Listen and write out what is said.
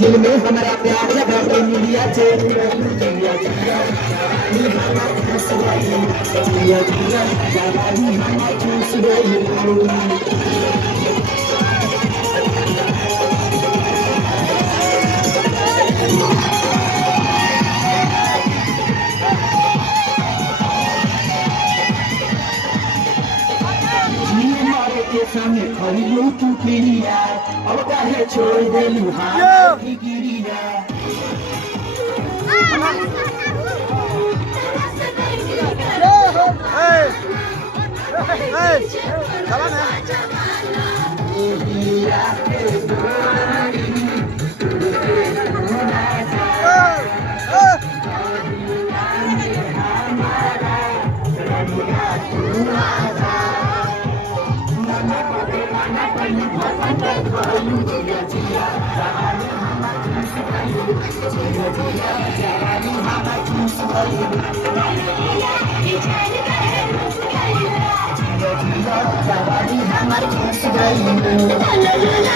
दिल में हमारा प्यार लगा के मिलिया चेन जिया जिया जवानी हमार खुश गई जिया जिया जवानी हमार खुश गई के सामने खड़ी लो तू किरिया अब काहे छोड़ देलू हाथ की गिरिया हमारी